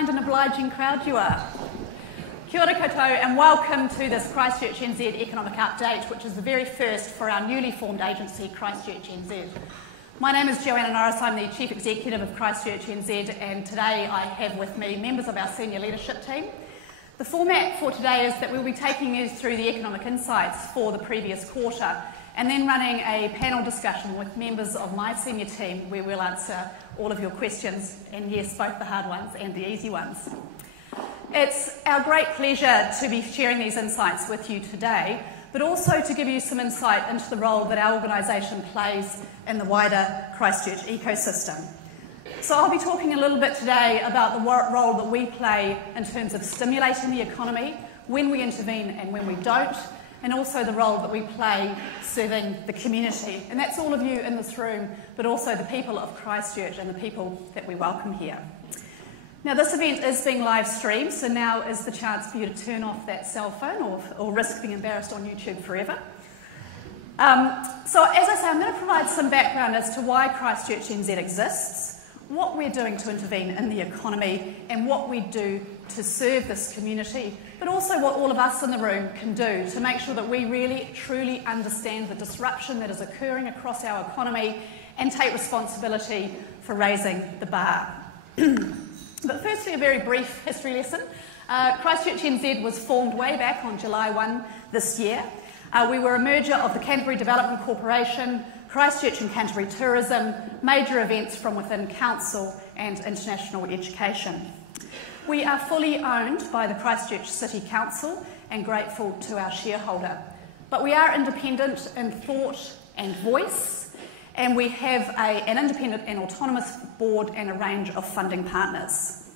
kind and obliging crowd you are. Kia ora koutou and welcome to this ChristchurchNZ Economic Update, which is the very first for our newly formed agency, ChristchurchNZ. My name is Joanna Norris, I'm the Chief Executive of ChristchurchNZ, and today I have with me members of our senior leadership team. The format for today is that we'll be taking you through the economic insights for the previous quarter and then running a panel discussion with members of my senior team where we'll answer all of your questions, and yes, both the hard ones and the easy ones. It's our great pleasure to be sharing these insights with you today, but also to give you some insight into the role that our organisation plays in the wider Christchurch ecosystem. So I'll be talking a little bit today about the role that we play in terms of stimulating the economy, when we intervene and when we don't, and also the role that we play serving the community. And that's all of you in this room, but also the people of Christchurch and the people that we welcome here. Now, this event is being live streamed, so now is the chance for you to turn off that cell phone or risk being embarrassed on YouTube forever. So as I say, I'm going to provide some background as to why ChristchurchNZ exists, what we're doing to intervene in the economy, and what we do to serve this community, but also what all of us in the room can do to make sure that we really, truly understand the disruption that is occurring across our economy and take responsibility for raising the bar. But firstly, a very brief history lesson. ChristchurchNZ was formed way back on July 1 this year. We were a merger of the Canterbury Development Corporation, Christchurch and Canterbury Tourism, major events from within council and international education. We are fully owned by the Christchurch City Council and grateful to our shareholder. But we are independent in thought and voice, and we have an independent and autonomous board and a range of funding partners.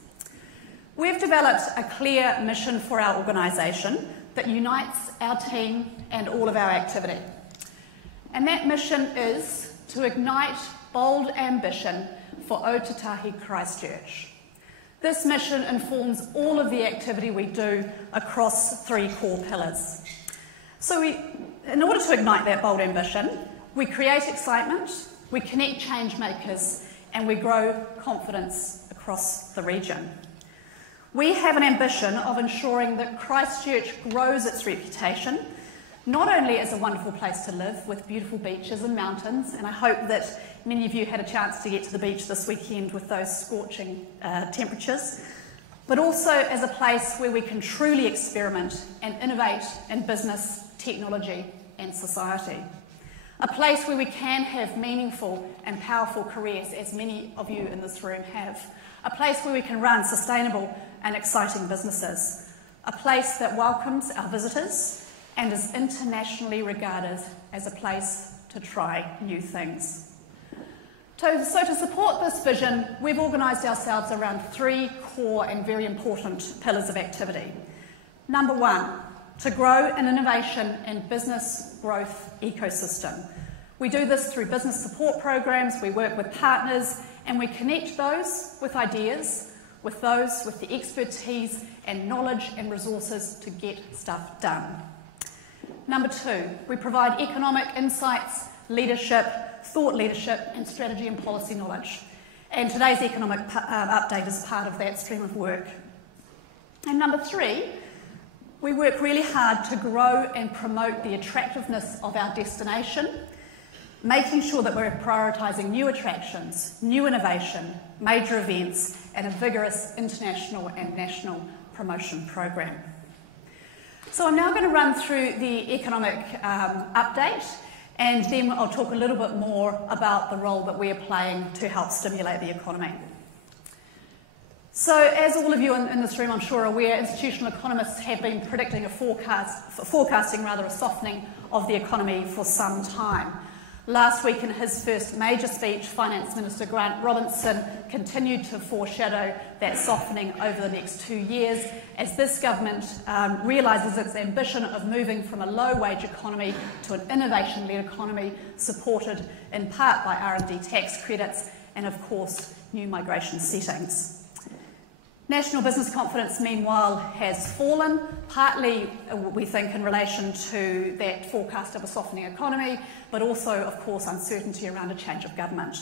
We've developed a clear mission for our organisation that unites our team and all of our activity. And that mission is to ignite bold ambition for Ōtautahi Christchurch. This mission informs all of the activity we do across three core pillars. So in order to ignite that bold ambition, we create excitement, we connect change makers, and we grow confidence across the region. We have an ambition of ensuring that Christchurch grows its reputation, not only as a wonderful place to live with beautiful beaches and mountains, and I hope that many of you had a chance to get to the beach this weekend with those scorching temperatures, but also as a place where we can truly experiment and innovate in business, technology and society. A place where we can have meaningful and powerful careers, as many of you in this room have. A place where we can run sustainable and exciting businesses. A place that welcomes our visitors and is internationally regarded as a place to try new things. So to support this vision, we've organised ourselves around three core and very important pillars of activity. Number one, to grow an innovation and business growth ecosystem. We do this through business support programs, we work with partners, and we connect those with ideas, with those with the expertise and knowledge and resources to get stuff done. Number two, we provide economic insights, leadership, thought leadership, and strategy and policy knowledge. And today's economic update is part of that stream of work. And number three, we work really hard to grow and promote the attractiveness of our destination, making sure that we're prioritising new attractions, new innovation, major events, and a vigorous international and national promotion program. So I'm now going to run through the economic update, and then I'll talk a little bit more about the role that we're playing to help stimulate the economy. So as all of you in this room I'm sure are aware, institutional economists have been predicting forecasting a softening of the economy for some time. Last week in his first major speech, Finance Minister Grant Robinson continued to foreshadow that softening over the next 2 years as this government realises its ambition of moving from a low-wage economy to an innovation-led economy supported in part by R&D tax credits and, of course, new migration settings. National business confidence, meanwhile, has fallen, partly, we think, in relation to that forecast of a softening economy, but also, of course, uncertainty around a change of government.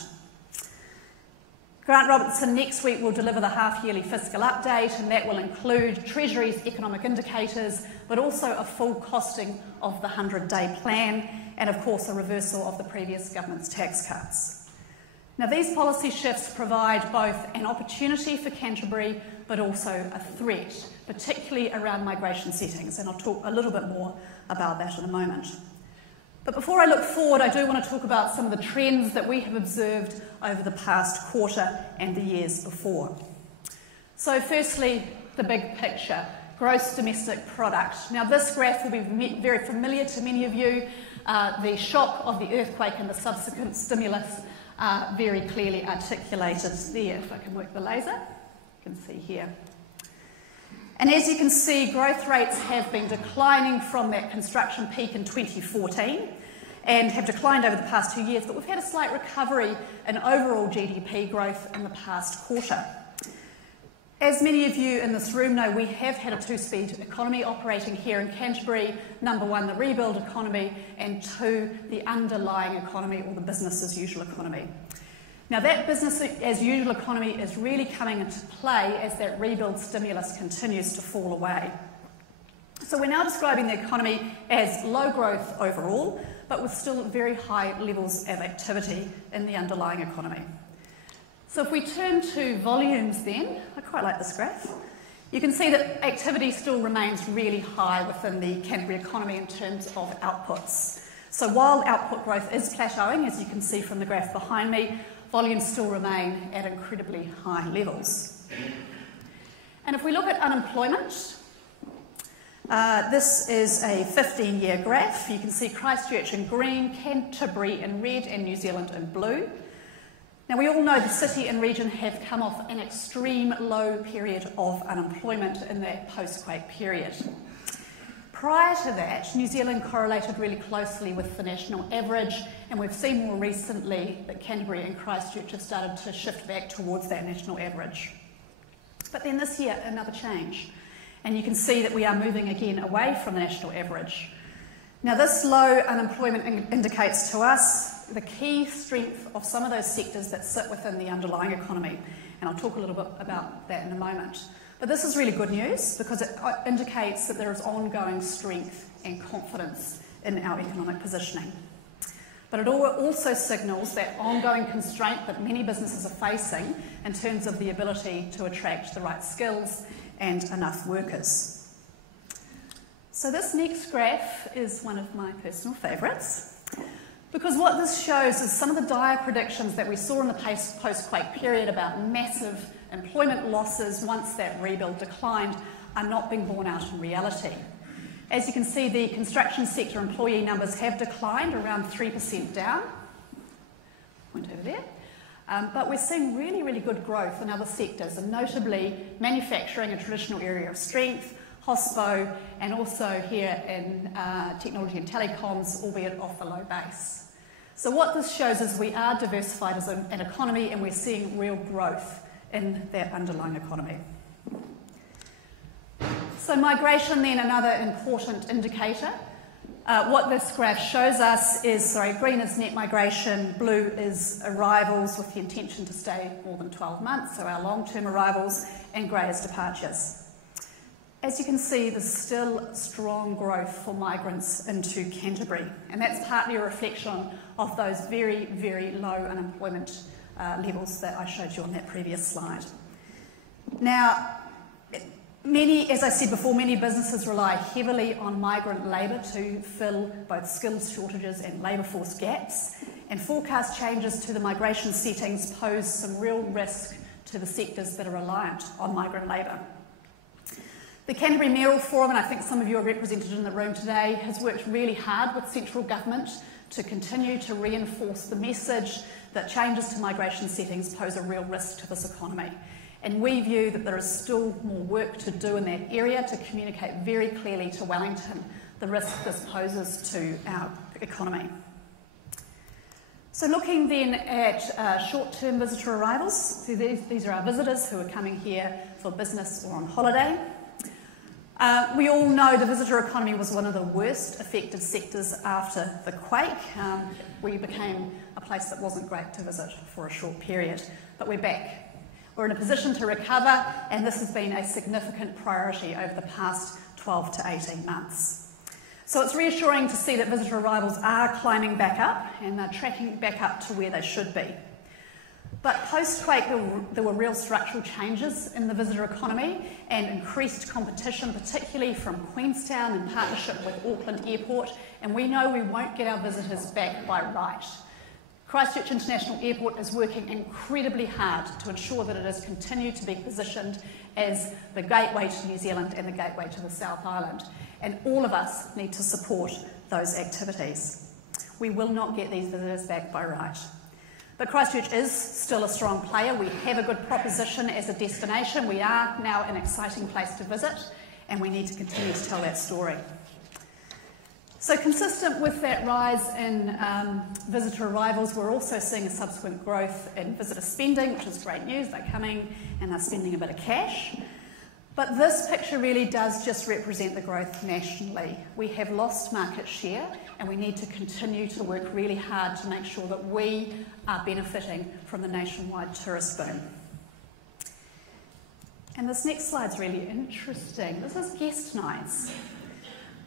Grant Robertson next week will deliver the half-yearly fiscal update, and that will include Treasury's economic indicators, but also a full costing of the 100-day plan, and of course a reversal of the previous government's tax cuts. Now, these policy shifts provide both an opportunity for Canterbury, but also a threat, particularly around migration settings, and I'll talk a little bit more about that in a moment. But before I look forward, I do want to talk about some of the trends that we have observed over the past quarter and the years before. So firstly, the big picture, gross domestic product. Now, this graph will be very familiar to many of you. The shock of the earthquake and the subsequent stimulus are very clearly articulated there. If I can work the laser, you can see here. And as you can see, growth rates have been declining from that construction peak in 2014 and have declined over the past 2 years, but we've had a slight recovery in overall GDP growth in the past quarter. As many of you in this room know, we have had a two-speed economy operating here in Canterbury. Number one, the rebuild economy, and two, the underlying economy, or the business as usual economy. Now, that business as usual economy is really coming into play as that rebuild stimulus continues to fall away. So we're now describing the economy as low growth overall, but with still very high levels of activity in the underlying economy. So if we turn to volumes then, I quite like this graph, you can see that activity still remains really high within the Canterbury economy in terms of outputs. So while output growth is plateauing, as you can see from the graph behind me, volumes still remain at incredibly high levels. And if we look at unemployment, this is a 15-year graph. You can see Christchurch in green, Canterbury in red, and New Zealand in blue. Now, we all know the city and region have come off an extreme low period of unemployment in that post-quake period. Prior to that, New Zealand correlated really closely with the national average, and we've seen more recently that Canterbury and Christchurch have started to shift back towards that national average. But then this year, another change, and you can see that we are moving again away from the national average. Now, this low unemployment indicates to us the key strength of some of those sectors that sit within the underlying economy, and I'll talk a little bit about that in a moment. But this is really good news because it indicates that there is ongoing strength and confidence in our economic positioning. But it also signals that ongoing constraint that many businesses are facing in terms of the ability to attract the right skills and enough workers. So this next graph is one of my personal favourites, because what this shows is some of the dire predictions that we saw in the post-quake period about massive employment losses once that rebuild declined are not being borne out in reality. As you can see, the construction sector employee numbers have declined around 3% down. Point over there. But we're seeing really, really good growth in other sectors, and notably manufacturing, a traditional area of strength, hospo, and also here in technology and telecoms, albeit off a low base. So what this shows is we are diversified as an economy, and we're seeing real growth in that underlying economy. So migration then, another important indicator. What this graph shows us is, green is net migration, blue is arrivals with the intention to stay more than 12 months, so our long-term arrivals, and grey is departures. As you can see, there's still strong growth for migrants into Canterbury, and that's partly a reflection of those very, very low unemployment levels that I showed you on that previous slide. Now, as I said before, many businesses rely heavily on migrant labour to fill both skills shortages and labour force gaps, and forecast changes to the migration settings pose some real risk to the sectors that are reliant on migrant labour. The Canterbury Mayoral Forum, and I think some of you are represented in the room today, has worked really hard with central government to continue to reinforce the message that changes to migration settings pose a real risk to this economy. And we view that there is still more work to do in that area to communicate very clearly to Wellington the risk this poses to our economy. So looking then at short-term visitor arrivals, so these are our visitors who are coming here for business or on holiday. We all know the visitor economy was one of the worst affected sectors after the quake. We became a place that wasn't great to visit for a short period, but we're back. We're in a position to recover, and this has been a significant priority over the past 12 to 18 months. So it's reassuring to see that visitor arrivals are climbing back up and they're tracking back up to where they should be. But post-quake, there were real structural changes in the visitor economy and increased competition, particularly from Queenstown in partnership with Auckland Airport, and we know we won't get our visitors back by right. Christchurch International Airport is working incredibly hard to ensure that it has continued to be positioned as the gateway to New Zealand and the gateway to the South Island, and all of us need to support those activities. We will not get these visitors back by right. But Christchurch is still a strong player. We have a good proposition as a destination. We are now an exciting place to visit, and we need to continue to tell that story. So consistent with that rise in visitor arrivals, we're also seeing a subsequent growth in visitor spending, which is great news. They're coming and they're spending a bit of cash. But this picture really does just represent the growth nationally. We have lost market share, and we need to continue to work really hard to make sure that we are benefiting from the nationwide tourist boom. And this next slide's really interesting. This is guest nights.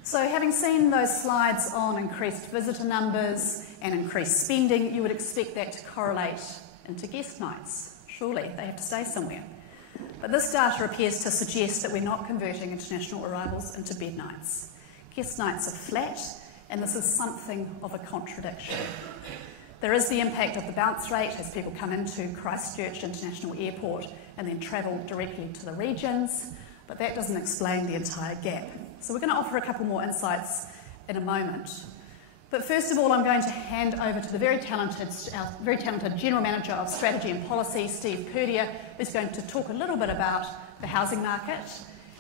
So having seen those slides on increased visitor numbers and increased spending, you would expect that to correlate into guest nights. Surely, they have to stay somewhere. But this data appears to suggest that we're not converting international arrivals into bed nights. Guest nights are flat, and this is something of a contradiction. There is the impact of the bounce rate as people come into Christchurch International Airport and then travel directly to the regions, but that doesn't explain the entire gap. So we're going to offer a couple more insights in a moment. But first of all, I'm going to hand over to our very talented General Manager of Strategy and Policy, Steve Purdier, who's going to talk a little bit about the housing market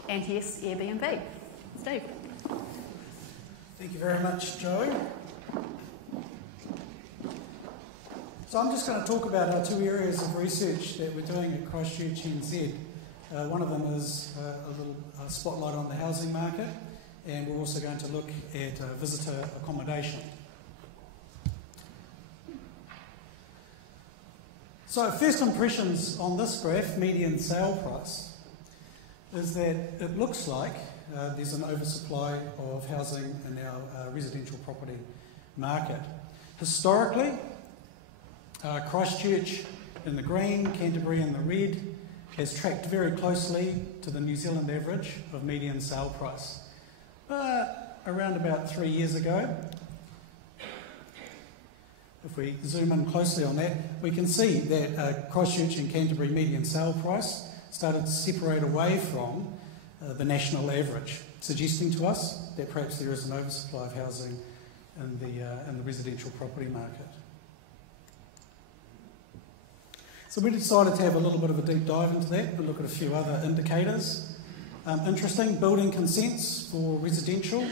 and, yes, Airbnb. Steve. Thank you very much, Joey. So I'm just going to talk about our two areas of research that we're doing at ChristchurchNZ. One of them is a little spotlight on the housing market, and we're also going to look at visitor accommodation. So first impressions on this graph, median sale price, is that it looks like there's an oversupply of housing in our residential property market. Historically, Christchurch in the green, Canterbury in the red, has tracked very closely to the New Zealand average of median sale price. But around about 3 years ago, if we zoom in closely on that, we can see that Christchurch and Canterbury median sale price started to separate away from the national average, suggesting to us that perhaps there is an oversupply of housing in the residential property market. So we decided to have a little bit of a deep dive into that and look at a few other indicators. Interesting, building consents for residential.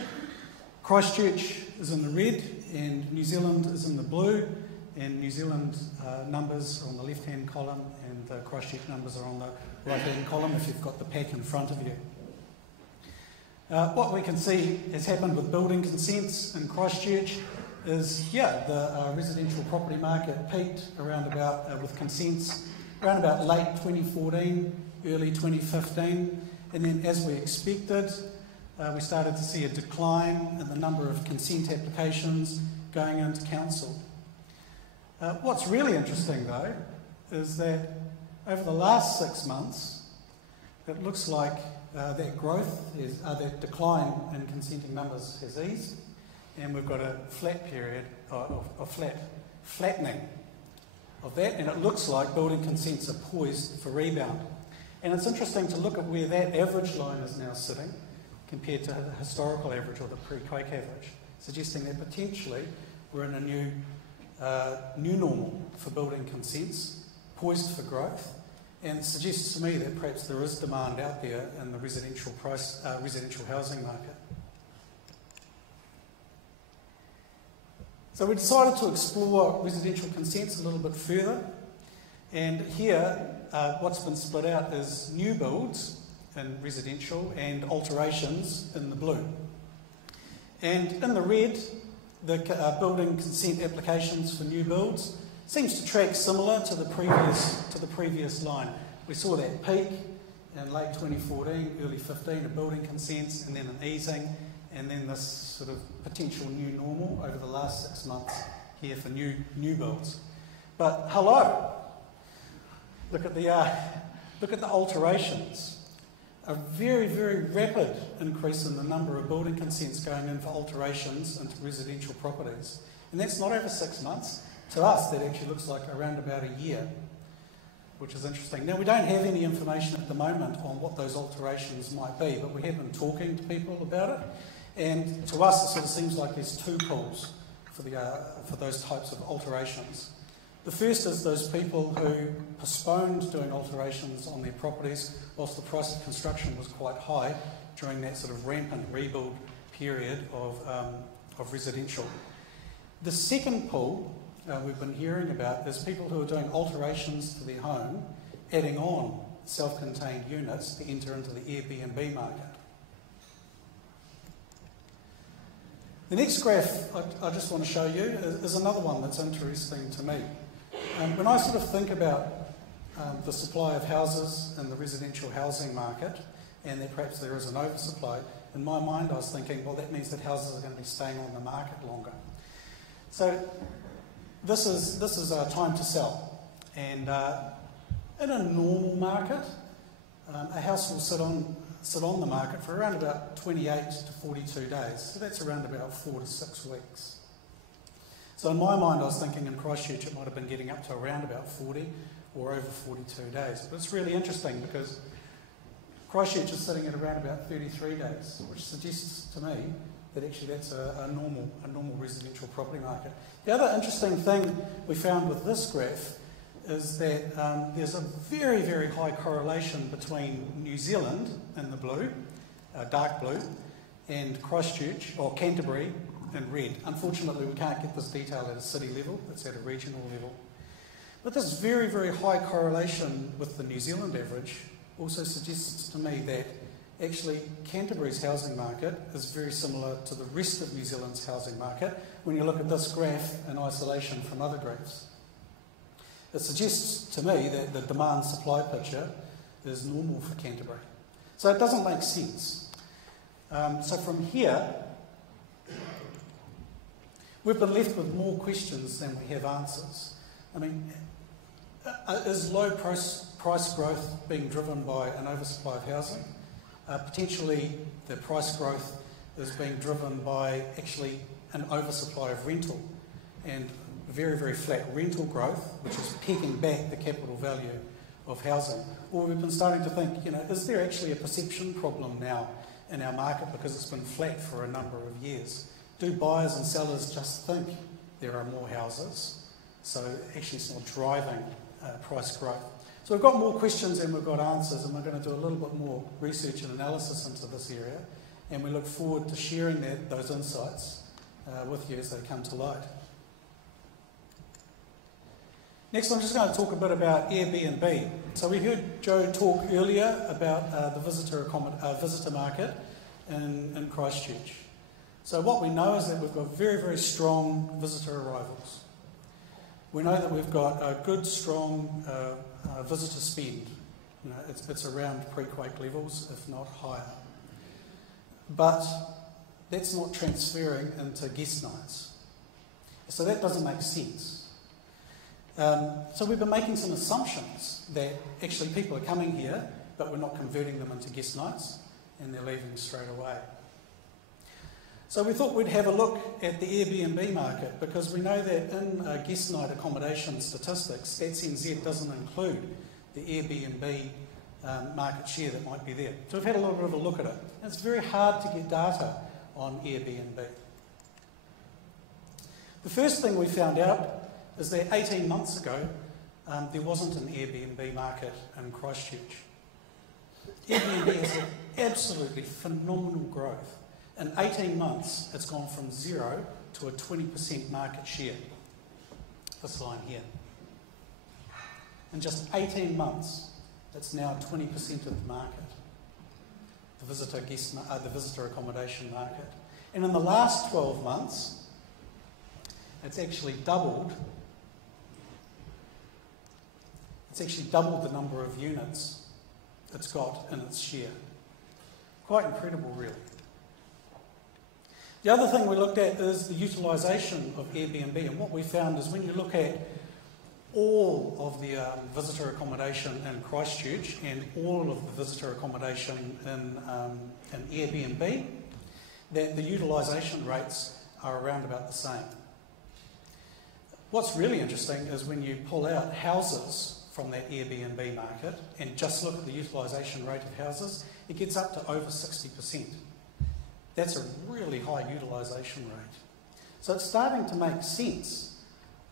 Christchurch is in the red and New Zealand is in the blue, and New Zealand numbers are on the left-hand column and the Christchurch numbers are on the right-hand column if you've got the pack in front of you. What we can see has happened with building consents in Christchurch is, the residential property market peaked around about, with consents, around about late 2014, early 2015, and then as we expected, we started to see a decline in the number of consent applications going into council. What's really interesting though, is that over the last 6 months, it looks like that growth, that decline in consenting numbers has eased, and we've got a flat period, flattening of that, and it looks like building consents are poised for rebound. And it's interesting to look at where that average line is now sitting compared to the historical average or the pre-quake average, suggesting that potentially we're in a new normal for building consents, poised for growth, and it suggests to me that perhaps there is demand out there in the residential housing market. So we decided to explore residential consents a little bit further, and here what's been split out is new builds in residential and alterations in the blue. And in the red, the building consent applications for new builds seems to track similar to the previous line. We saw that peak in late 2014, early 15 of building consents, and then an easing, and then this sort of potential new normal over the last 6 months here for new builds. But hello, look at the alterations. A very, very rapid increase in the number of building consents going in for alterations into residential properties. And that's not over 6 months. To us, that actually looks like around about a year, which is interesting. Now, we don't have any information at the moment on what those alterations might be, but we have been talking to people about it. And to us, it sort of seems like there's two pools for those types of alterations. The first is those people who postponed doing alterations on their properties whilst the price of construction was quite high during that sort of rampant rebuild period of residential. The second pool we've been hearing about is people who are doing alterations to their home, adding on self-contained units to enter into the Airbnb market. The next graph I just want to show you is another one that's interesting to me. When I sort of think about the supply of houses in the residential housing market, and that perhaps there is an oversupply, in my mind I was thinking, well, that means that houses are going to be staying on the market longer. So this is our time to sell, and in a normal market, a house will sit on the market for around about 28 to 42 days, so that's around about 4 to 6 weeks. So in my mind I was thinking in Christchurch it might have been getting up to around about 40 or over 42 days. But it's really interesting because Christchurch is sitting at around about 33 days, which suggests to me that actually that's a normal residential property market. The other interesting thing we found with this graph is that there's a very, very high correlation between New Zealand in the blue, dark blue, and Christchurch, or Canterbury, in red. Unfortunately, we can't get this detail at a city level, it's at a regional level. But this very, very high correlation with the New Zealand average also suggests to me that actually Canterbury's housing market is very similar to the rest of New Zealand's housing market when you look at this graph in isolation from other graphs. It suggests to me that the demand-supply picture is normal for Canterbury. So it doesn't make sense. So from here, we've been left with more questions than we have answers. I mean, is low price growth being driven by an oversupply of housing? Potentially the price growth is being driven by actually an oversupply of rental and very, very flat rental growth, which is pegging back the capital value of housing. Or we've been starting to think, is there actually a perception problem now in our market because it's been flat for a number of years? Do buyers and sellers just think there are more houses? So actually it's not driving price growth. So we've got more questions than we've got answers, and we're going to do a little bit more research and analysis into this area, and we look forward to sharing those insights with you as they come to light. Next, I'm just going to talk a bit about Airbnb. So we heard Joe talk earlier about the visitor market in Christchurch. So what we know is that we've got very, very strong visitor arrivals. We know that we've got a good, strong visitor spend. It's around pre-quake levels, if not higher. But that's not transferring into guest nights. So that doesn't make sense. So we've been making some assumptions that actually people are coming here, but we're not converting them into guest nights, and they're leaving straight away. So we thought we'd have a look at the Airbnb market, because we know that in guest night accommodation statistics, StatsNZ doesn't include the Airbnb market share that might be there. So we've had a little bit of a look at it. It's very hard to get data on Airbnb. The first thing we found out is that 18 months ago, there wasn't an Airbnb market in Christchurch. Airbnb has had absolutely phenomenal growth. In 18 months, it's gone from 0 to a 20% market share. This line here. In just 18 months, it's now 20% of the market. the visitor accommodation market. And in the last 12 months, it's actually doubled. It's actually doubled the number of units it's got in its share. Quite incredible, really. The other thing we looked at is the utilisation of Airbnb, and what we found is when you look at all of the visitor accommodation in Christchurch and all of the visitor accommodation in Airbnb, that the utilisation rates are around about the same. What's really interesting is when you pull out houses from that Airbnb market and just look at the utilisation rate of houses, it gets up to over 60%. That's a really high utilisation rate. So it's starting to make sense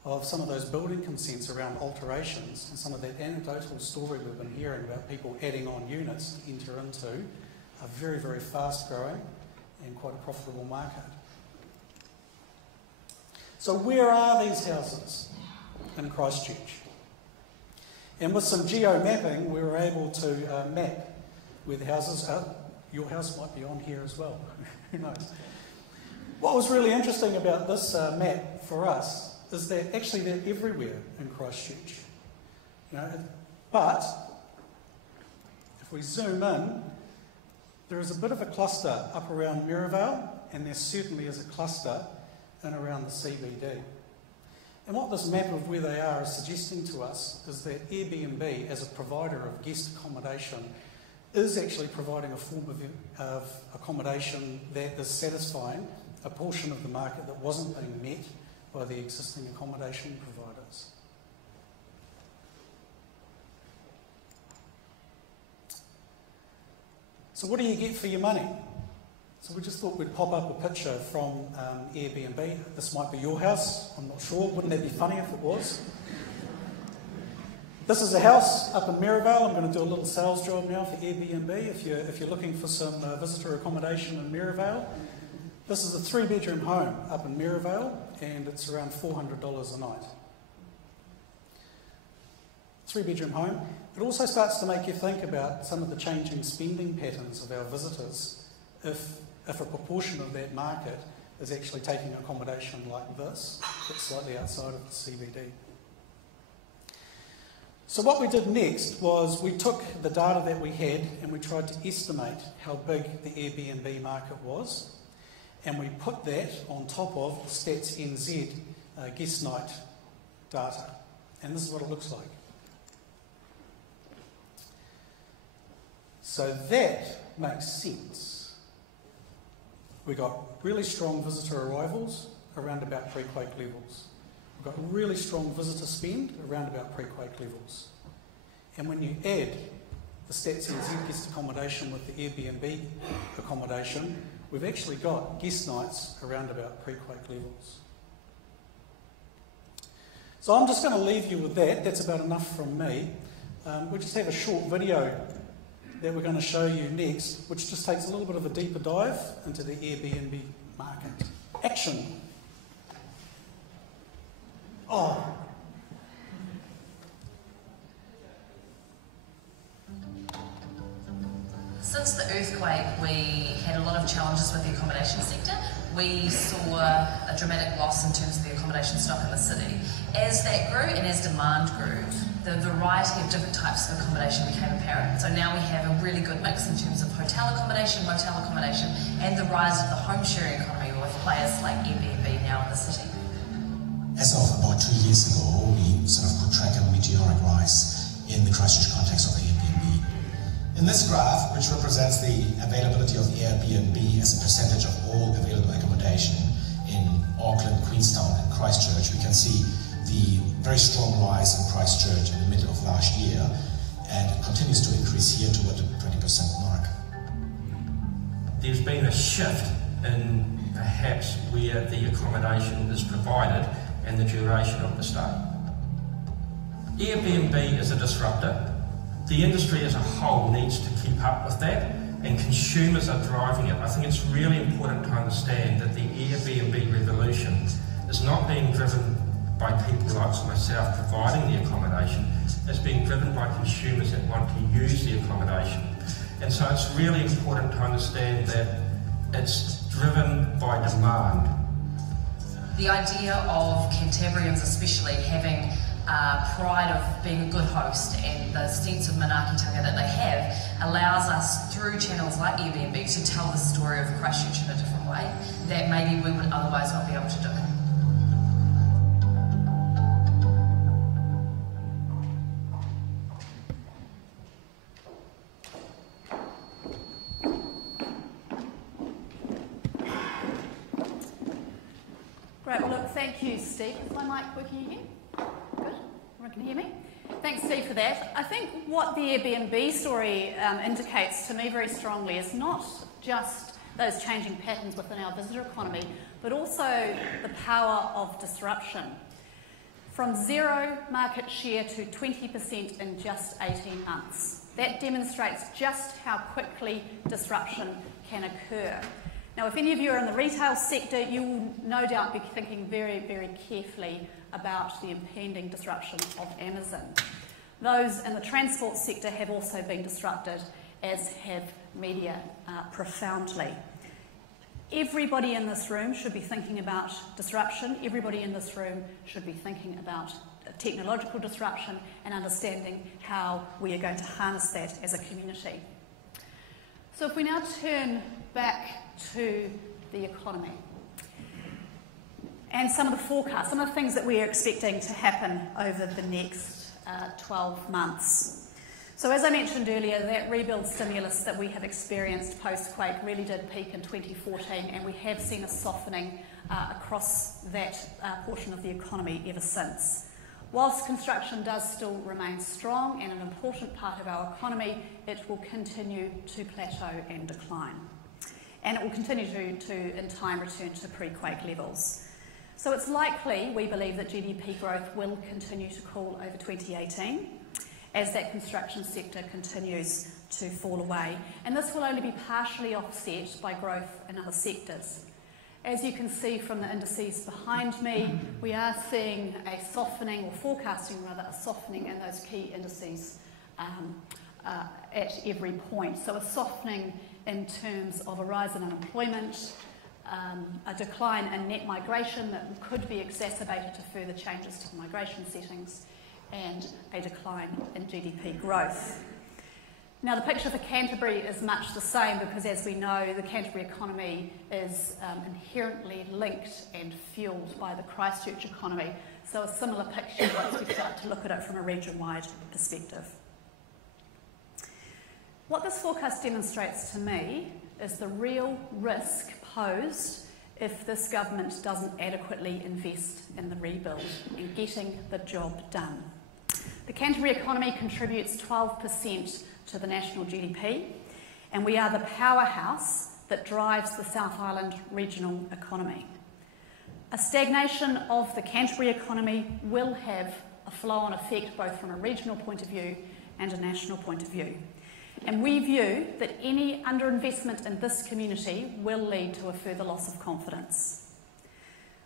of some of those building consents around alterations and some of that anecdotal story we've been hearing about people adding on units to enter into a very, very fast growing and quite a profitable market. So where are these houses in Christchurch? And with some geo-mapping, we were able to map where the houses are. Your house might be on here as well. Who knows? What was really interesting about this map for us is that actually they're everywhere in Christchurch. But if we zoom in, there is a bit of a cluster up around Mirrorvale, and there certainly is a cluster in around the CBD. And what this map of where they are is suggesting to us is that Airbnb, as a provider of guest accommodation, is actually providing a form of accommodation that is satisfying a portion of the market that wasn't being met by the existing accommodation providers. So what do you get for your money? So we just thought we'd pop up a picture from Airbnb. This might be your house, I'm not sure. Wouldn't that be funny if it was? This is a house up in Mirrorvale. I'm going to do a little sales job now for Airbnb if you're looking for some visitor accommodation in Mirrorvale. This is a 3-bedroom home up in Mirrorvale, and it's around $400 a night. 3-bedroom home. It also starts to make you think about some of the changing spending patterns of our visitors if a proportion of that market is actually taking accommodation like this, that's slightly outside of the CBD. So what we did next was we took the data that we had and we tried to estimate how big the Airbnb market was, and we put that on top of StatsNZ guest night data. And this is what it looks like. So that makes sense. We got really strong visitor arrivals around about pre-quake levels. We've got really strong visitor spend around about pre-quake levels. And when you add the StatsNZ guest accommodation with the Airbnb accommodation, we've actually got guest nights around about pre-quake levels. So I'm just going to leave you with that. That's about enough from me. We just have a short video that we're going to show you next, which just takes a little bit of a deeper dive into the Airbnb market. Action! Oh. Since the earthquake, we had a lot of challenges with the accommodation sector. We saw a dramatic loss in terms of the accommodation stock in the city. As that grew and as demand grew, the variety of different types of accommodation became apparent. So now we have a really good mix in terms of hotel accommodation, motel accommodation, and the rise of the home sharing economy with players like Airbnb now in the city. As of about 2 years ago, we sort of could track a meteoric rise in the Christchurch context of Airbnb. In this graph, which represents the availability of Airbnb as a percentage of all available accommodation in Auckland, Queenstown and Christchurch, we can see the very strong rise in Christchurch in the middle of last year, and it continues to increase here toward the 20% mark. There's been a shift in perhaps where the accommodation is provided and the duration of the stay. Airbnb is a disruptor. The industry as a whole needs to keep up with that, and consumers are driving it. I think it's really important to understand that the Airbnb revolution is not being driven by people like myself providing the accommodation. It's being driven by consumers that want to use the accommodation. And so it's really important to understand that it's driven by demand. The idea of Cantabrians especially having pride of being a good host and the sense of manaakitanga that they have allows us through channels like Airbnb to tell the story of Christchurch in a different way that maybe we would otherwise not be able to do. Great, well look, thank you Steve. Is my mic working again? Good, everyone can hear me? Thanks Steve for that. I think what the Airbnb story indicates to me very strongly is not just those changing patterns within our visitor economy, but also the power of disruption. From zero market share to 20% in just 18 months. That demonstrates just how quickly disruption can occur. Now, if any of you are in the retail sector, you will no doubt be thinking very, very carefully about the impending disruption of Amazon. Those in the transport sector have also been disrupted, as have media profoundly. Everybody in this room should be thinking about disruption. Everybody in this room should be thinking about technological disruption and understanding how we are going to harness that as a community. So if we now turn back to the economy and some of the forecasts, some of the things that we are expecting to happen over the next 12 months. So as I mentioned earlier, that rebuild stimulus that we have experienced post-quake really did peak in 2014, and we have seen a softening across that portion of the economy ever since. Whilst construction does still remain strong and an important part of our economy, it will continue to plateau and decline. And it will continue to in time, return to pre-quake levels. So it's likely, we believe, that GDP growth will continue to cool over 2018 as that construction sector continues to fall away. And this will only be partially offset by growth in other sectors. As you can see from the indices behind me, we are seeing a softening, or forecasting rather, a softening in those key indices at every point. So a softening in terms of a rise in unemployment, a decline in net migration that could be exacerbated to further changes to the migration settings, and a decline in GDP growth. Now the picture for Canterbury is much the same because, as we know, the Canterbury economy is inherently linked and fuelled by the Christchurch economy. So a similar picture once we start to look at it from a region-wide perspective. What this forecast demonstrates to me is the real risk posed if this government doesn't adequately invest in the rebuild and getting the job done. The Canterbury economy contributes 12% to the national GDP, and we are the powerhouse that drives the South Island regional economy. A stagnation of the Canterbury economy will have a flow-on effect both from a regional point of view and a national point of view. And we view that any underinvestment in this community will lead to a further loss of confidence.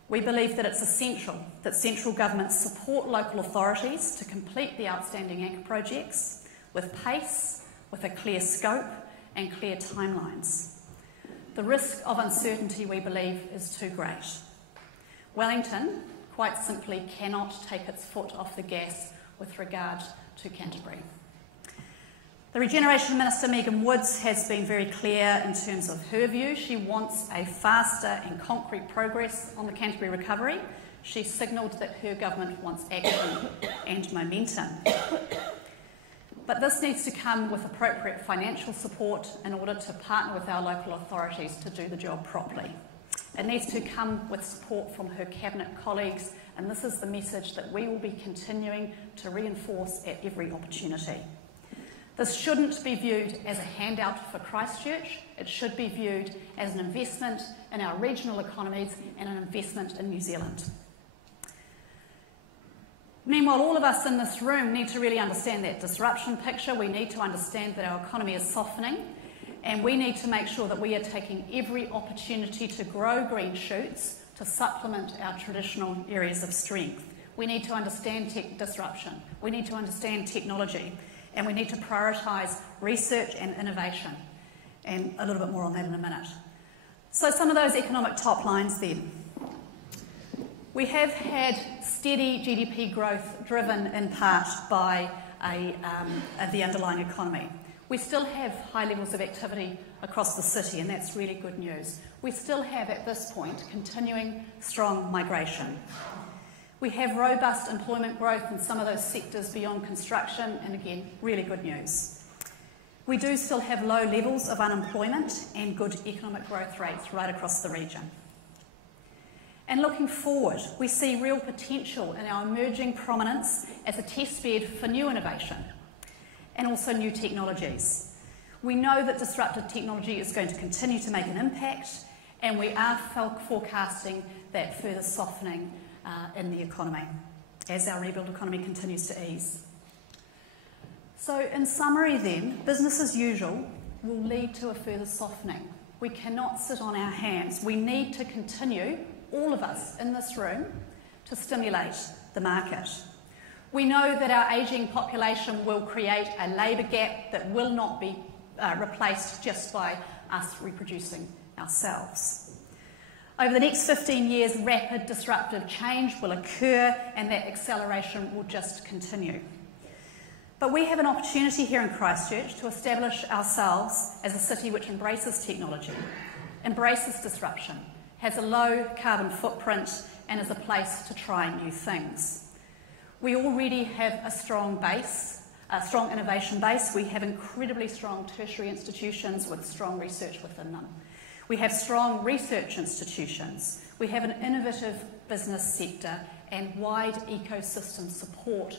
We believe that it's essential that central governments support local authorities to complete the outstanding anchor projects with pace, with a clear scope and clear timelines. The risk of uncertainty, we believe, is too great. Wellington, quite simply, cannot take its foot off the gas with regard to Canterbury. The Regeneration Minister, Megan Woods, has been very clear in terms of her view. She wants a faster and concrete progress on the Canterbury recovery. She signalled that her government wants action and momentum. But this needs to come with appropriate financial support in order to partner with our local authorities to do the job properly. It needs to come with support from her cabinet colleagues, and this is the message that we will be continuing to reinforce at every opportunity. This shouldn't be viewed as a handout for Christchurch. It should be viewed as an investment in our regional economies and an investment in New Zealand. Meanwhile, all of us in this room need to really understand that disruption picture. We need to understand that our economy is softening, and we need to make sure that we are taking every opportunity to grow green shoots to supplement our traditional areas of strength. We need to understand tech disruption. We need to understand technology. and we need to prioritise research and innovation, and a little bit more on that in a minute. So some of those economic top lines then. We have had steady GDP growth driven in part by the underlying economy. We still have high levels of activity across the city, and that's really good news. We still have, at this point, continuing strong migration. We have robust employment growth in some of those sectors beyond construction, and again, really good news. We do still have low levels of unemployment and good economic growth rates right across the region. And looking forward, we see real potential in our emerging prominence as a testbed for new innovation and also new technologies. We know that disruptive technology is going to continue to make an impact, and we are forecasting that further softening in the economy as our rebuild economy continues to ease. So in summary then, business as usual will lead to a further softening. We cannot sit on our hands. We need to continue, all of us in this room, to stimulate the market. We know that our ageing population will create a labour gap that will not be replaced just by us reproducing ourselves. Over the next 15 years, rapid disruptive change will occur, and that acceleration will just continue. But we have an opportunity here in Christchurch to establish ourselves as a city which embraces technology, embraces disruption, has a low carbon footprint, and is a place to try new things. We already have a strong base, a strong innovation base. We have incredibly strong tertiary institutions with strong research within them. We have strong research institutions. We have an innovative business sector and wide ecosystem support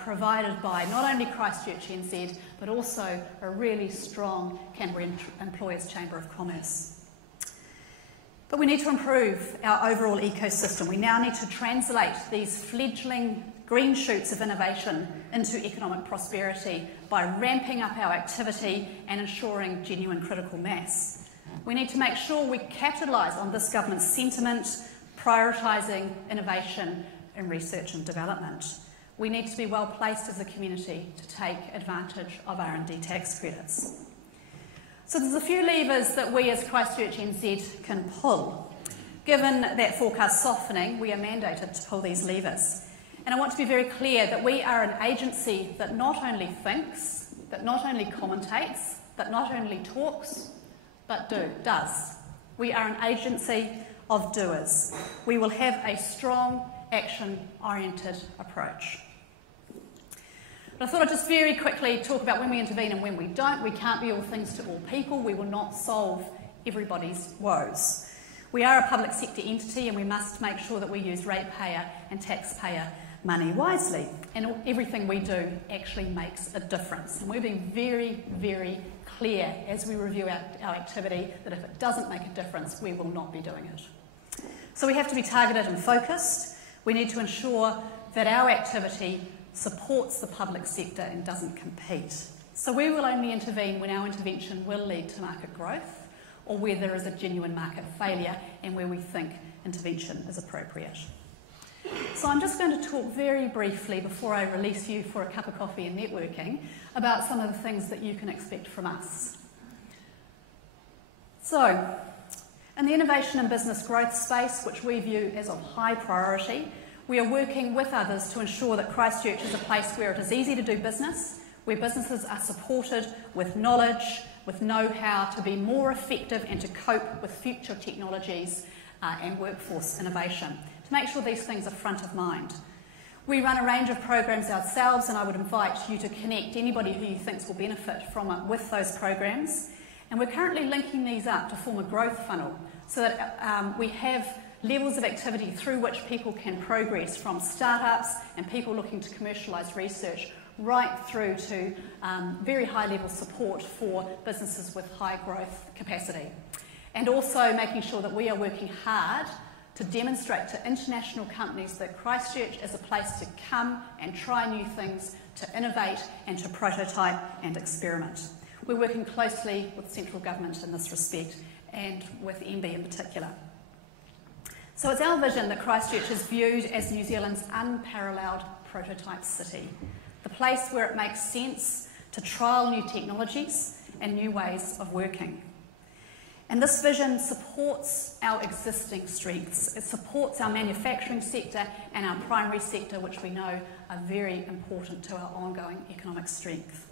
provided by not only ChristchurchNZ, but also a really strong Canterbury Employers Chamber of Commerce. But we need to improve our overall ecosystem. We now need to translate these fledgling green shoots of innovation into economic prosperity by ramping up our activity and ensuring genuine critical mass. We need to make sure we capitalise on this government's sentiment, prioritising innovation in research and development. We need to be well placed as a community to take advantage of R&D tax credits. So there's a few levers that we as ChristchurchNZ can pull. Given that forecast softening, we are mandated to pull these levers. And I want to be very clear that we are an agency that not only thinks, that not only commentates, that not only talks, but does. We are an agency of doers. We will have a strong, action-oriented approach. But I thought I'd just very quickly talk about when we intervene and when we don't. We can't be all things to all people. We will not solve everybody's woes. We are a public sector entity, and we must make sure that we use ratepayer and taxpayer money wisely. And everything we do actually makes a difference. And we're being very, very clear as we review our activity that if it doesn't make a difference, we will not be doing it. So we have to be targeted and focused. We need to ensure that our activity supports the public sector and doesn't compete. So we will only intervene when our intervention will lead to market growth or where there is a genuine market failure and where we think intervention is appropriate. So I'm just going to talk very briefly before I release you for a cup of coffee and networking about some of the things that you can expect from us. So, in the innovation and business growth space, which we view as of high priority, we are working with others to ensure that Christchurch is a place where it is easy to do business, where businesses are supported with knowledge, with know-how to be more effective and to cope with future technologies and workforce innovation, to make sure these things are front of mind. We run a range of programs ourselves, and I would invite you to connect anybody who you think will benefit from it with those programs. And we're currently linking these up to form a growth funnel so that we have levels of activity through which people can progress from startups and people looking to commercialise research right through to very high level support for businesses with high growth capacity. And also making sure that we are working hard to demonstrate to international companies that Christchurch is a place to come and try new things, to innovate and to prototype and experiment. We're working closely with central government in this respect and with MB in particular. So it's our vision that Christchurch is viewed as New Zealand's unparalleled prototype city, the place where it makes sense to trial new technologies and new ways of working. And this vision supports our existing strengths. It supports our manufacturing sector and our primary sector, which we know are very important to our ongoing economic strength.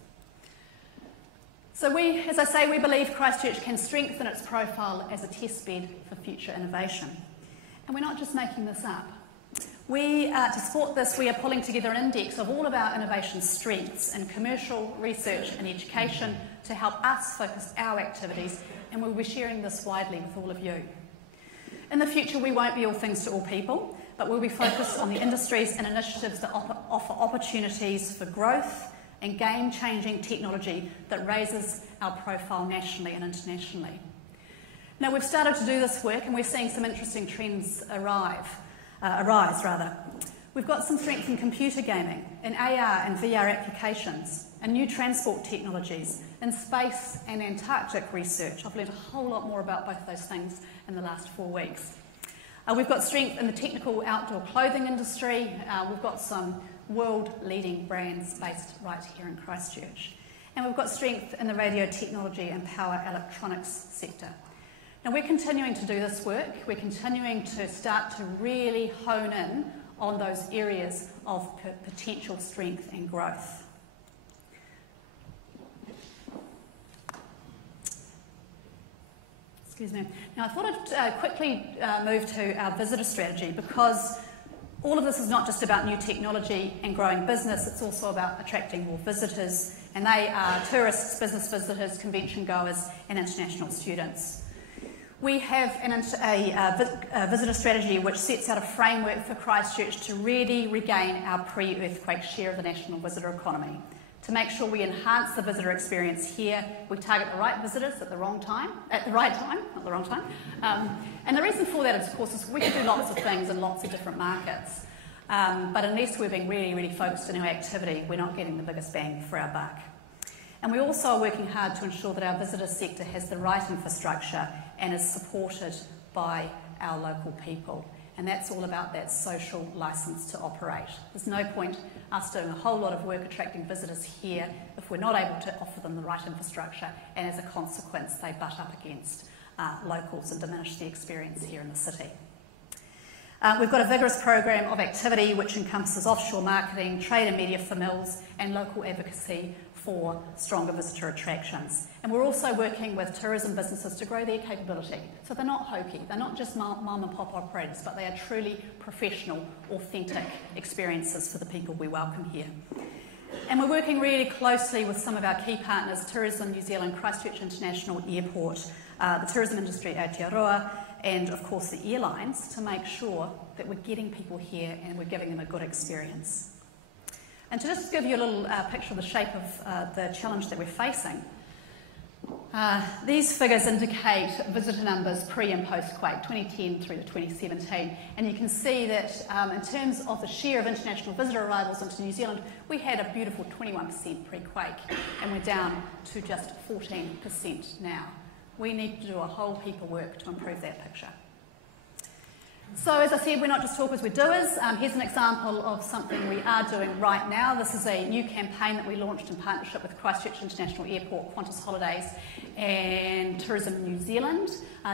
So as I say, we believe Christchurch can strengthen its profile as a testbed for future innovation. And we're not just making this up. To support this, we are pulling together an index of all of our innovation strengths in commercial, research and education to help us focus our activities, and we'll be sharing this widely with all of you. In the future, we won't be all things to all people, but we'll be focused on the industries and initiatives that offer opportunities for growth and game-changing technology that raises our profile nationally and internationally. Now, we've started to do this work and we're seeing some interesting trends arise. We've got some strength in computer gaming, in AR and VR applications, and new transport technologies, in space and Antarctic research. I've learned a whole lot more about both those things in the last 4 weeks. We've got strength in the technical outdoor clothing industry. We've got some world-leading brands based right here in Christchurch. And we've got strength in the radio technology and power electronics sector. Now, we're continuing to do this work. We're continuing to start to really hone in on those areas of potential strength and growth. Excuse me. Now, I thought I'd quickly move to our visitor strategy, because all of this is not just about new technology and growing business, it's also about attracting more visitors, and they are tourists, business visitors, convention goers and international students. We have a visitor strategy which sets out a framework for Christchurch to really regain our pre-earthquake share of the national visitor economy. To make sure we enhance the visitor experience here, we target the right visitors at the right time, not the wrong time. And the reason for that, of course, is we can do lots of things in lots of different markets. But unless we're being really, really focused on our activity, we're not getting the biggest bang for our buck. And we also are working hard to ensure that our visitor sector has the right infrastructure and is supported by our local people. And that's all about that social licence to operate. There's no point us doing a whole lot of work attracting visitors here if we're not able to offer them the right infrastructure, and as a consequence they butt up against locals and diminish the experience here in the city. We've got a vigorous program of activity which encompasses offshore marketing, trade and media for mills, and local advocacy for stronger visitor attractions. And we're also working with tourism businesses to grow their capability. So they're not hokey, they're not just mom and pop operators, but they are truly professional, authentic experiences for the people we welcome here. And we're working really closely with some of our key partners, Tourism New Zealand, Christchurch International Airport, the tourism industry, Aotearoa, and of course the airlines, to make sure that we're getting people here and we're giving them a good experience. And to just give you a little picture of the shape of the challenge that we're facing, these figures indicate visitor numbers pre and post-quake, 2010 through to 2017. And you can see that in terms of the share of international visitor arrivals into New Zealand, we had a beautiful 21% pre-quake, and we're down to just 14% now. We need to do a whole heap of work to improve that picture. So as I said, we're not just talkers, we're doers. Here's an example of something we are doing right now. This is a new campaign that we launched in partnership with Christchurch International Airport, Qantas Holidays and Tourism New Zealand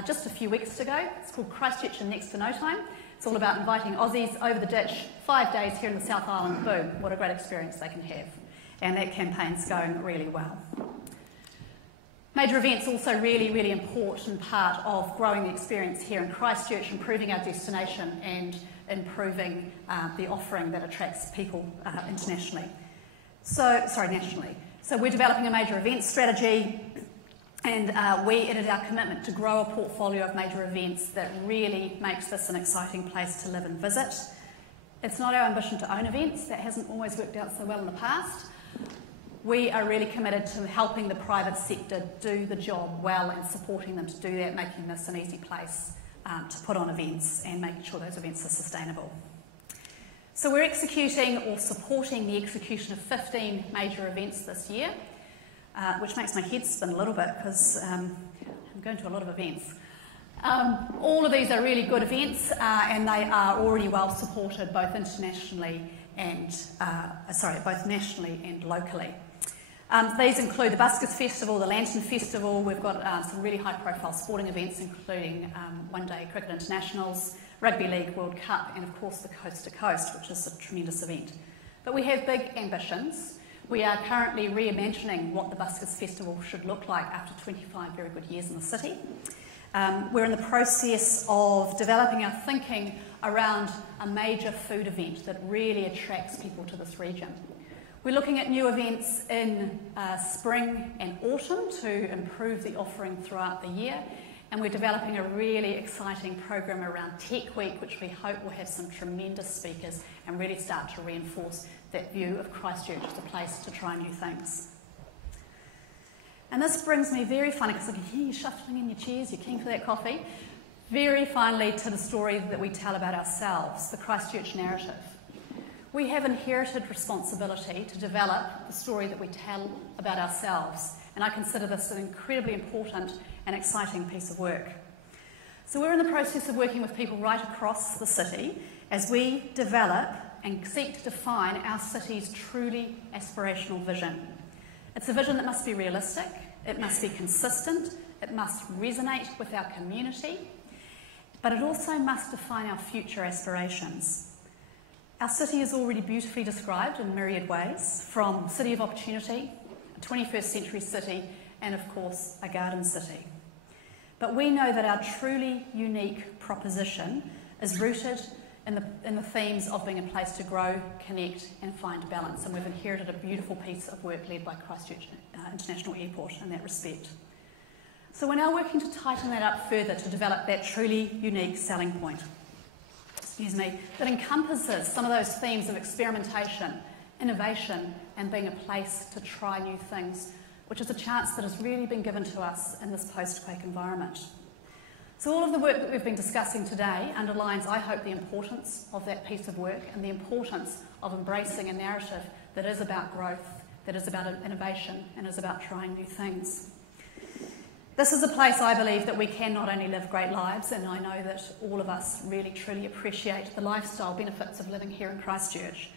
just a few weeks ago. It's called Christchurch in Next to No Time. It's all about inviting Aussies over the ditch, 5 days here in the South Island. Boom, what a great experience they can have. And that campaign's going really well. Major events also really, really important part of growing the experience here in Christchurch, improving our destination and improving the offering that attracts people nationally. So we're developing a major events strategy, and we edited our commitment to grow a portfolio of major events that really makes this an exciting place to live and visit. It's not our ambition to own events. That hasn't always worked out so well in the past. We are really committed to helping the private sector do the job well and supporting them to do that, making this an easy place to put on events and making sure those events are sustainable. So we're executing or supporting the execution of 15 major events this year, which makes my head spin a little bit because I'm going to a lot of events. All of these are really good events and they are already well supported both nationally and locally. These include the Buskers Festival, the Lantern Festival. We've got some really high-profile sporting events, including one-day cricket internationals, Rugby League World Cup, and of course the Coast to Coast, which is a tremendous event. But we have big ambitions. We are currently reimagining what the Buskers Festival should look like after 25 very good years in the city. We're in the process of developing our thinking around a major food event that really attracts people to this region. We're looking at new events in spring and autumn to improve the offering throughout the year, and we're developing a really exciting program around Tech Week, which we hope will have some tremendous speakers and really start to reinforce that view of Christchurch as a place to try new things. And this brings me very finally, because I can hear you shuffling in your chairs, you're keen for that coffee, very finally to the story that we tell about ourselves, the Christchurch narrative. We have inherited responsibility to develop the story that we tell about ourselves, and I consider this an incredibly important and exciting piece of work. So we're in the process of working with people right across the city as we develop and seek to define our city's truly aspirational vision. It's a vision that must be realistic, it must be consistent, it must resonate with our community, but it also must define our future aspirations. Our city is already beautifully described in myriad ways, from city of opportunity, a 21st century city, and of course a garden city. But we know that our truly unique proposition is rooted in the themes of being a place to grow, connect and find balance, and we've inherited a beautiful piece of work led by Christchurch International Airport in that respect. So we're now working to tighten that up further to develop that truly unique selling point. That encompasses some of those themes of experimentation, innovation, and being a place to try new things, which is a chance that has really been given to us in this post-quake environment. So all of the work that we've been discussing today underlines, I hope, the importance of that piece of work and the importance of embracing a narrative that is about growth, that is about innovation, and is about trying new things. This is a place, I believe, that we can not only live great lives, and I know that all of us really truly appreciate the lifestyle benefits of living here in Christchurch,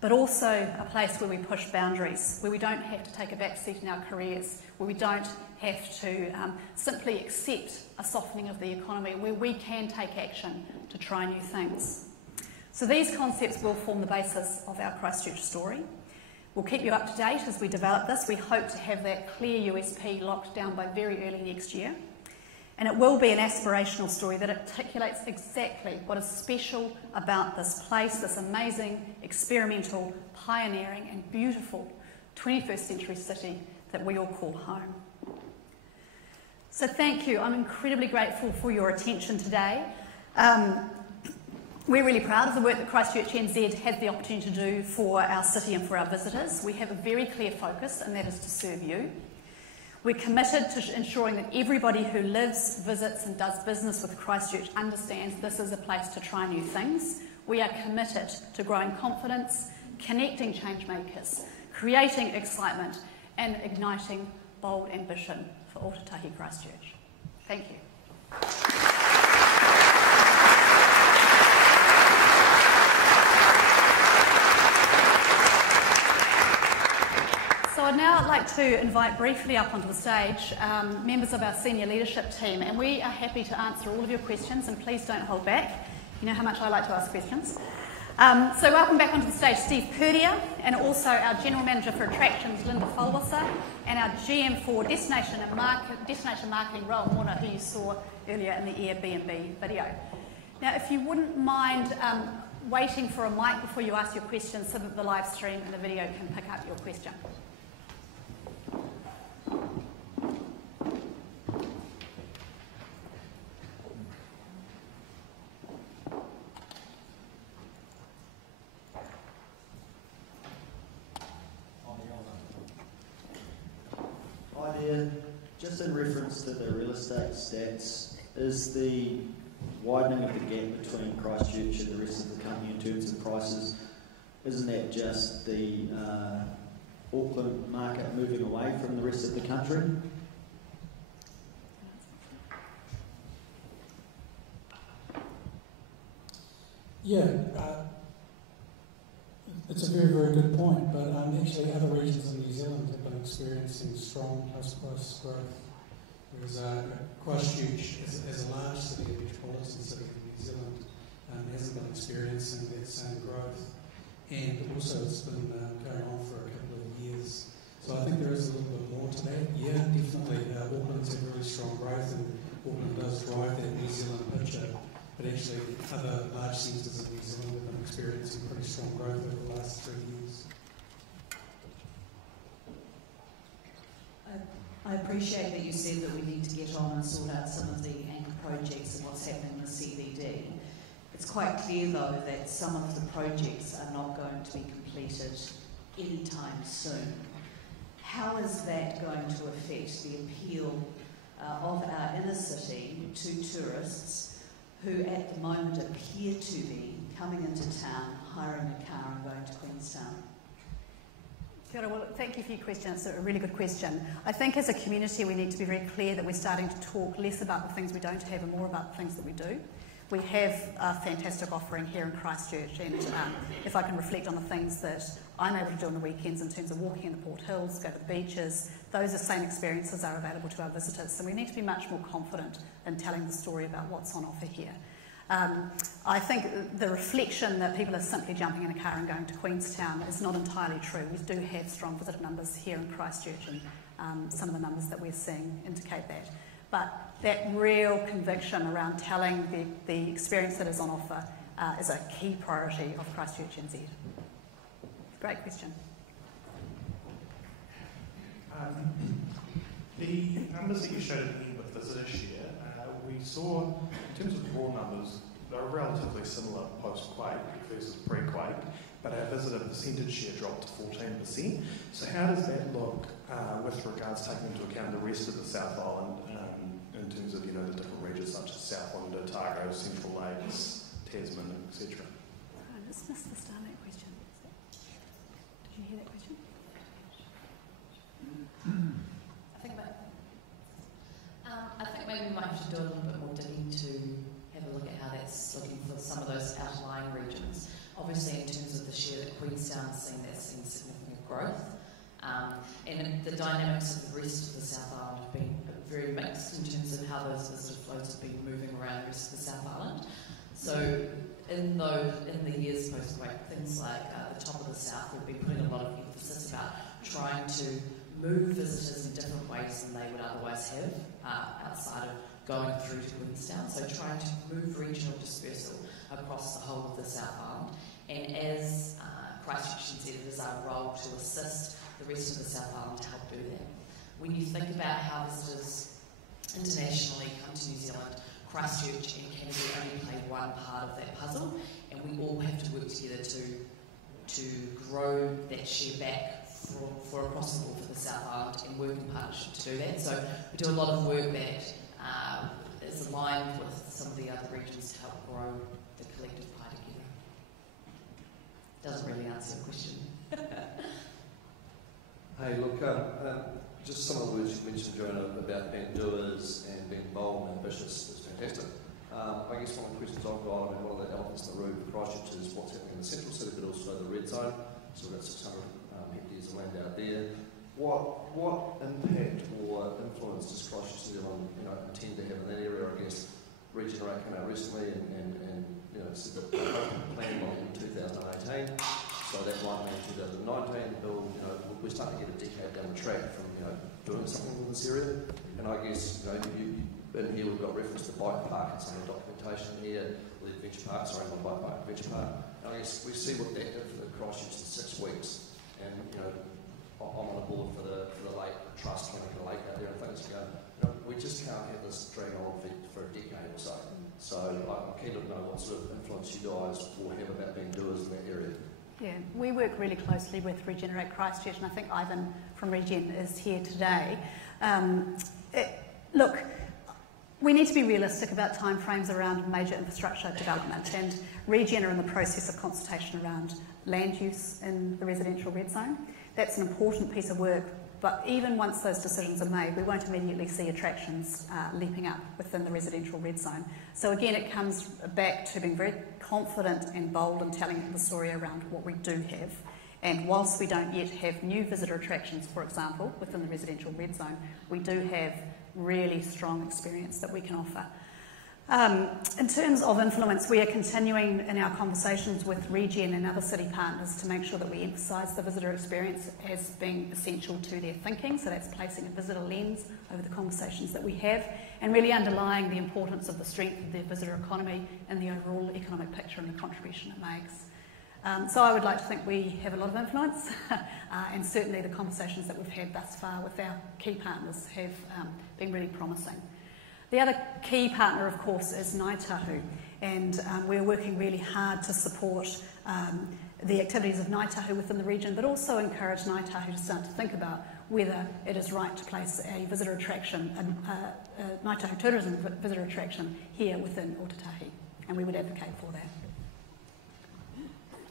but also a place where we push boundaries, where we don't have to take a back seat in our careers, where we don't have to simply accept a softening of the economy, where we can take action to try new things. So these concepts will form the basis of our Christchurch story. We'll keep you up to date as we develop this. We hope to have that clear USP locked down by very early next year. And it will be an aspirational story that articulates exactly what is special about this place, this amazing, experimental, pioneering and beautiful 21st century city that we all call home. So thank you. I'm incredibly grateful for your attention today. We're really proud of the work that ChristchurchNZ has the opportunity to do for our city and for our visitors. We have a very clear focus, and that is to serve you. We're committed to ensuring that everybody who lives, visits and does business with Christchurch understands this is a place to try new things. We are committed to growing confidence, connecting change makers, creating excitement and igniting bold ambition for Otatahi Christchurch. Thank you. So I'd now like to invite briefly up onto the stage members of our senior leadership team, and we are happy to answer all of your questions, and please don't hold back. You know how much I like to ask questions. So welcome back onto the stage Steve Purdia, and also our General Manager for Attractions, Linda Folwasser, and our GM for Destination Marketing, Rowan Warner, who you saw earlier in the Airbnb video. Now, if you wouldn't mind waiting for a mic before you ask your questions so that the live stream and the video can pick up your question. Just in reference to the real estate stats, is the widening of the gap between Christchurch and the rest of the country in terms of prices, isn't that just the Auckland market moving away from the rest of the country? Yeah, It's a very, very good point, but actually other regions in New Zealand have been experiencing strong house-price growth, whereas Christchurch, as a large city, a metropolitan city in New Zealand, hasn't been experiencing that same growth, and also it's been going on for a couple of years. So I think there is a little bit more to that. Yeah, definitely. Auckland's had really strong growth, and Auckland does drive that New Zealand picture. But actually, other large centres in New Zealand have been experiencing pretty strong growth over the last 3 years. I appreciate that you said that we need to get on and sort out some of the anchor projects and what's happening in the CBD. It's quite clear, though, that some of the projects are not going to be completed anytime soon. How is that going to affect the appeal of our inner city to tourists who at the moment appear to be coming into town, hiring a car and going to Queenstown? Kia ora, well, thank you for your question. It's a really good question. I think as a community we need to be very clear that we're starting to talk less about the things we don't have and more about the things that we do. We have a fantastic offering here in Christchurch, and if I can reflect on the things that I'm able to do on the weekends in terms of walking in the Port Hills, go to the beaches, those are same experiences are available to our visitors. So we need to be much more confident in telling the story about what's on offer here. I think the reflection that people are simply jumping in a car and going to Queenstown is not entirely true. We do have strong visitor numbers here in Christchurch, and some of the numbers that we're seeing indicate that. But that real conviction around telling the experience that is on offer is a key priority of ChristchurchNZ. Great question. The numbers that you showed at the end with visitor share, we saw, in terms of raw numbers, they're relatively similar post-quake versus pre-quake, but our visitor percentage share dropped to 14%. So how does that look with regards taking into account the rest of the South Island in terms of the different regions such as Southland, Otago, Central Lakes, Tasman, etc.? I just missed the start of that question. Did you hear that question? I think maybe we might have to do a little bit more digging to have a look at how that's looking for some of those outlying regions. Obviously, in terms of the share that Queenstown has seen, that's seen significant growth. And the dynamics of the rest of the South Island have been very mixed in terms of how those visitor flows have been moving around the rest of the South Island. So in the years post-quake, things like the top of the South, we've been putting a lot of emphasis about trying to move visitors in different ways than they would otherwise have outside of going through to Queenstown. So trying to move regional dispersal across the whole of the South Island. And as ChristchurchNZ, it is our role to assist the rest of the South Island to help do that. When you think about how visitors internationally come to New Zealand, Christchurch and Canada only play one part of that puzzle, and we all have to work together to grow that share back for across the board for the South Island and work in partnership to do that. So we do a lot of work that is aligned with some of the other regions to help grow the collective pie together. Doesn't really answer your question. Hey, look, just some of the words you mentioned, Joanna, about being doers and being bold and ambitious is fantastic. I guess one of the questions I've got, one of the elephants in the room for Christchurch is what's happening in the central city, but also the red zone. So we've got 600 hectares of land out there. What impact or influence does Christchurch New Zealand intend to have in that area? I guess Regenerate came out recently and said that planning might be in 2018, so that might mean 2019. Bill, we're starting to get a decade down the track from doing something in this area. And I guess in here we've got reference to the bike park and some of the documentation here, the adventure park, sorry, not bike park, adventure park. And I guess we see what that did for the Christchurch in 6 weeks, and I'm on the board for the lake trust trying to get a lake out there and things go. We just can't have this drag on for a decade or so. So I'm keen to know what sort of influence you guys will have about being doers in that area. Yeah, we work really closely with Regenerate Christchurch, and I think Ivan from Regen is here today. Look, we need to be realistic about timeframes around major infrastructure development, and Regen are in the process of consultation around land use in the residential red zone. That's an important piece of work But even once those decisions are made, we won't immediately see attractions leaping up within the residential red zone. So again, it comes back to being very confident and bold in telling the story around what we do have. And whilst we don't yet have new visitor attractions, for example, within the residential red zone, we do have really strong experience that we can offer. In terms of influence, we are continuing in our conversations with Regen and other city partners to make sure that we emphasise the visitor experience as being essential to their thinking, so that's placing a visitor lens over the conversations that we have and really underlying the importance of the strength of their visitor economy and the overall economic picture and the contribution it makes. So I would like to think we have a lot of influence and certainly the conversations that we've had thus far with our key partners have been really promising. The other key partner, of course, is Ngāi Tahu, and we're working really hard to support the activities of Ngāi Tahu within the region, but also encourage Ngāi Tahu to start to think about whether it is right to place a visitor attraction, a Ngāi Tahu tourism visitor attraction here within Otatahi, and we would advocate for that.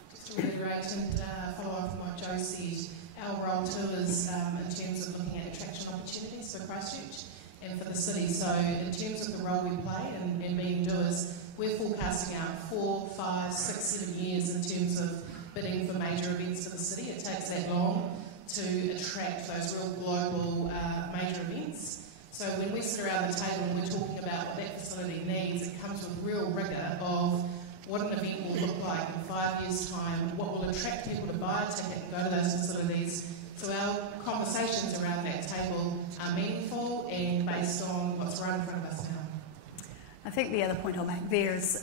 Just to reiterate and follow up on what Joe said, our role too is in terms of looking at attraction opportunities for Christchurch and for the city. So in terms of the role we play and being doers, we're forecasting out 4, 5, 6, 7 years in terms of bidding for major events for the city. It takes that long to attract those real global major events. So when we sit around the table and we're talking about what that facility needs, it comes with real rigour of what an event will look like in 5 years' time, what will attract people to buy a ticket and go to those facilities. So our conversations around that table are meaningful and based on what's right in front of us now. I think the other point I'll make there is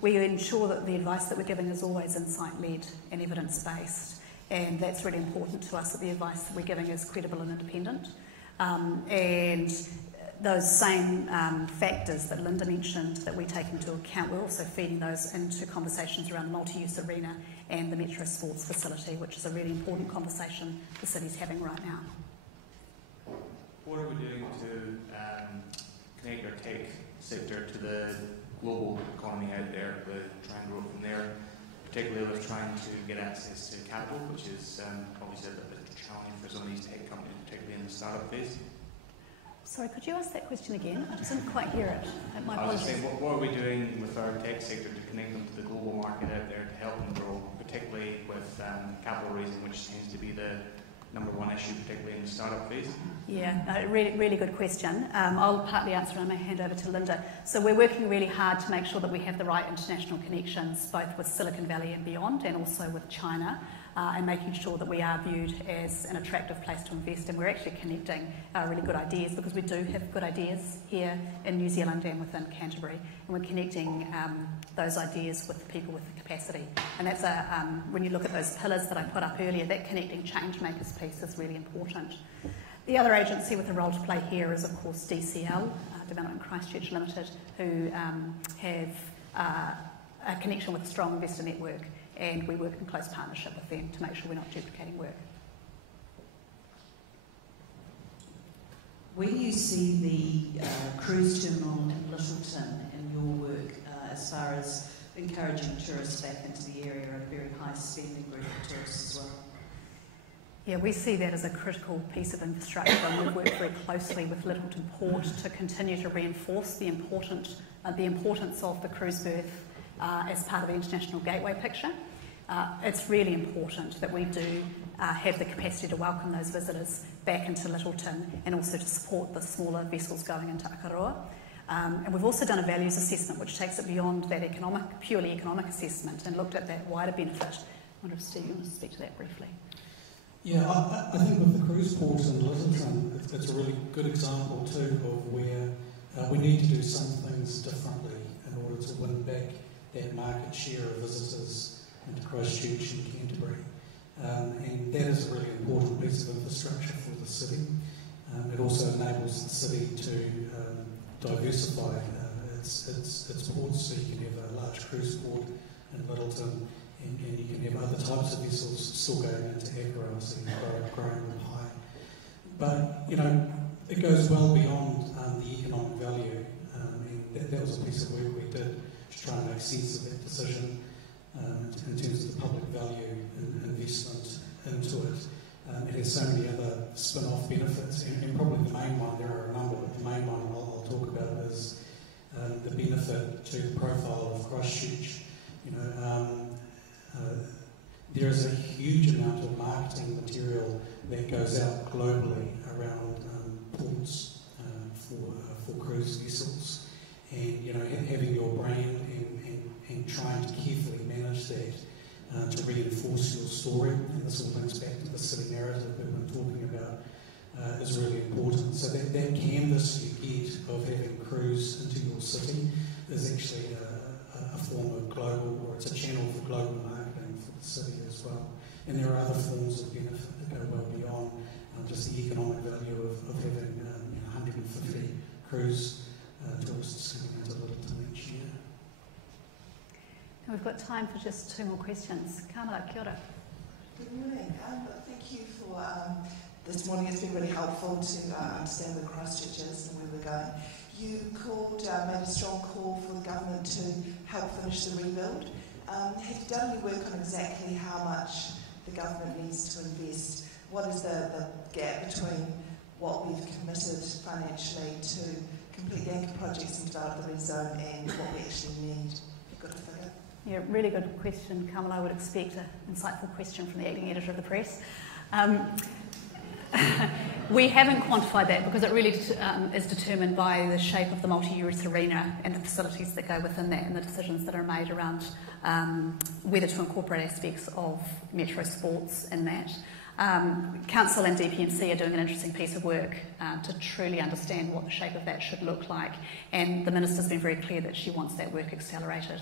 we ensure that the advice that we're giving is always insight-led and evidence-based, and that's really important to us, that the advice that we're giving is credible and independent. And those same factors that Linda mentioned that we take into account, we're also feeding those into conversations around the multi-use arena and the Metro Sports facility, which is a really important conversation the city's having right now. What are we doing to connect our tech sector to the global economy out there, to try and grow from there, particularly with trying to get access to capital, which is obviously a bit challenging for some of these tech companies, particularly in the startup phase? Sorry, could you ask that question again? I just didn't quite hear it. My I was apologies. saying, what are we doing with our tech sector to connect them to the global market out there to help them grow, particularly with capital raising, which seems to be the number one issue, particularly in the startup phase? Yeah, really good question. I'll partly answer and I may hand over to Linda. So we're working really hard to make sure that we have the right international connections, both with Silicon Valley and beyond, and also with China, and making sure that we are viewed as an attractive place to invest. And we're actually connecting really good ideas, because we do have good ideas here in New Zealand and within Canterbury, and we're connecting those ideas with the people with the capacity. And that's when you look at those pillars that I put up earlier, that connecting change makers piece is really important. The other agency with a role to play here is, of course, DCL, Development Christchurch Limited, who have a connection with a strong investor network, and we work in close partnership with them to make sure we're not duplicating work. Where do you see the cruise terminal in Littleton in your work as far as encouraging tourists back into the area, a very high spending group of tourists as well? Yeah, we see that as a critical piece of infrastructure, and we've worked very closely with Littleton Port to continue to reinforce the importance of the cruise berth as part of the international gateway picture. It's really important that we do have the capacity to welcome those visitors back into Littleton, and also to support the smaller vessels going into Akaroa. And we've also done a values assessment which takes it beyond that purely economic assessment and looked at that wider benefit. I wonder if Steve, you want to speak to that briefly? Yeah, I think with the cruise ports in Littleton, it's a really good example too of where we need to do some things differently in order to win back that market share of visitors into Christchurch and Canterbury. And that is a really important piece of infrastructure for the city. It also enables the city to diversify its ports, so you can have a large cruise port in Littleton, and you can have other types of vessels still going into Akaroa, so you're growing them high. But, you know, it goes well beyond the economic value, and that was a piece of work we did to try and make sense of that decision in terms of the public value and investment into it. It has so many other spin-off benefits, and probably the main one, there are a number, but the main one I'll talk about is the benefit to the profile of Christchurch. There is a huge amount of marketing material that goes out globally around ports for cruise vessels, and having your brand and trying to carefully manage that to reinforce your story, and this all links back to the city narrative that we've been talking about, is really important. So that canvas you get of having cruise into your city is actually a form of global, or it's a channel for global marketing for the city as well. And there are other forms of benefit that go well beyond just the economic value of having 150 cruise tourists coming into Littleton each year. And we've got time for just 2 more questions. Kamala, kia ora. Good morning. Thank you for this morning. It's been really helpful to understand where Christchurch is and where we're going. You made a strong call for the government to help finish the rebuild. Have you done any work on exactly how much the government needs to invest? What is the gap between what we've committed financially to complete the anchor projects and develop the rezone and what we actually need? You've got a figure? Yeah, really good question, Kamala. I would expect an insightful question from the acting editor of the press. We haven't quantified that because it really is determined by the shape of the multi-use arena and the facilities that go within that and the decisions that are made around whether to incorporate aspects of metro sports in that. Council and DPMC are doing an interesting piece of work to truly understand what the shape of that should look like, and the Minister's been very clear that she wants that work accelerated.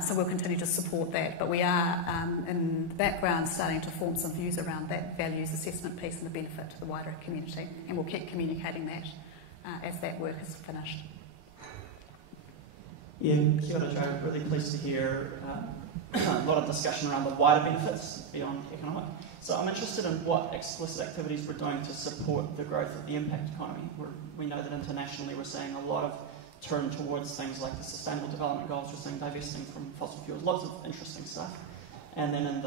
So we'll continue to support that, but we are in the background starting to form some views around that values assessment piece and the benefit to the wider community, and we'll keep communicating that as that work is finished. Yeah, kia ora, Joe. Really pleased to hear a lot of discussion around the wider benefits beyond economic. So I'm interested in what explicit activities we're doing to support the growth of the impact economy. We know that internationally we're seeing a lot of turn towards things like the Sustainable Development Goals. We're seeing divesting from fossil fuels, lots of interesting stuff. And then in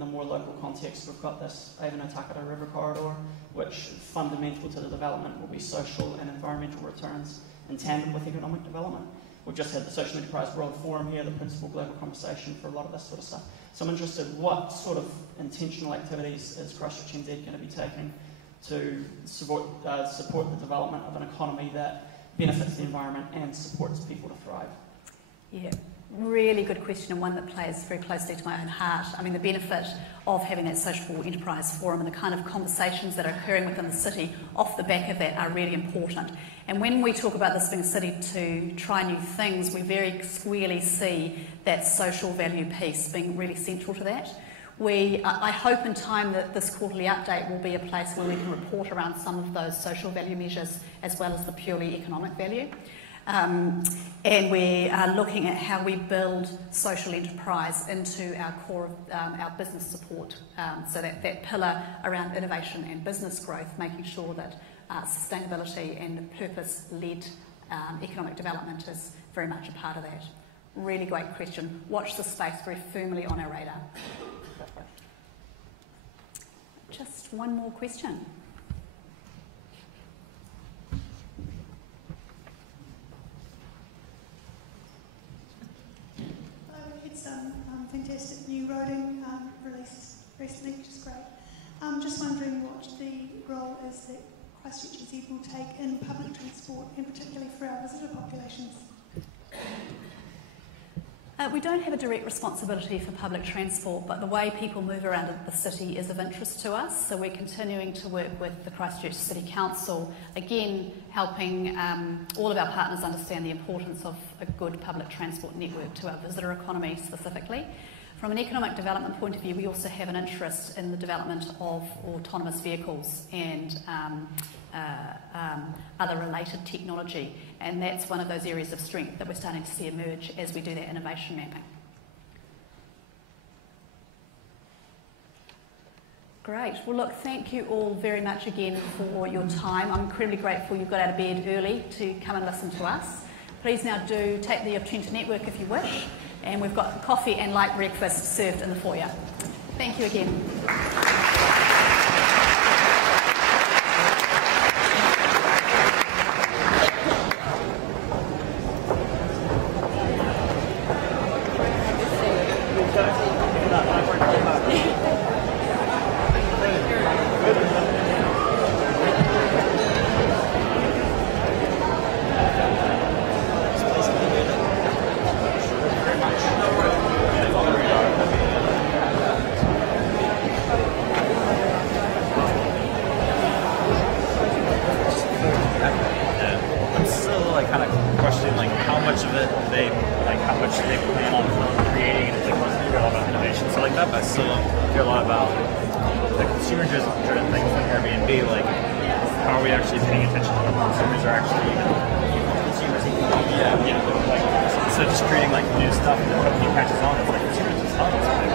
the more local context, we've got this Avon-Takata River Corridor, which fundamental to the development will be social and environmental returns in tandem with economic development. We've just had the Social Enterprise World Forum here, the principal global conversation for a lot of this sort of stuff. So I'm interested, what sort of intentional activities is ChristchurchNZ going to be taking to support the development of an economy that benefits the environment and supports people to thrive? Yeah, really good question, and one that plays very closely to my own heart. I mean, the benefit of having that social enterprise forum and the kind of conversations that are occurring within the city off the back of that are really important. And when we talk about this being a city to try new things, we very squarely see that social value piece being really central to that. I hope in time that this quarterly update will be a place where we can report around some of those social value measures as well as the purely economic value. And we are looking at how we build social enterprise into our core of our business support. So that pillar around innovation and business growth, making sure that sustainability and purpose-led economic development is very much a part of that. Really great question. Watch this space very firmly on our radar. Just one more question. It's fantastic new roading released recently, which is great. Just wondering what the role is that ChristchurchNZ will take in public transport, and particularly for our visitor populations. We don't have a direct responsibility for public transport, but the way people move around the city is of interest to us. So we're continuing to work with the Christchurch City Council, again helping all of our partners understand the importance of a good public transport network to our visitor economy specifically. From an economic development point of view, we also have an interest in the development of autonomous vehicles and other related technology, and that's one of those areas of strength that we're starting to see emerge as we do that innovation mapping. Great. Well, look, thank you all very much again for your time. I'm incredibly grateful you got out of bed early to come and listen to us. Please now do take the opportunity to network if you wish, and we've got coffee and light breakfast served in the foyer. Thank you again. stuff like that, but I still hear a lot about the consumer-driven things like Airbnb, like how are we actually paying attention to what consumers are actually consumers? Yeah, like instead of just creating like new stuff and then putting new patches on, it's like consumers just love this.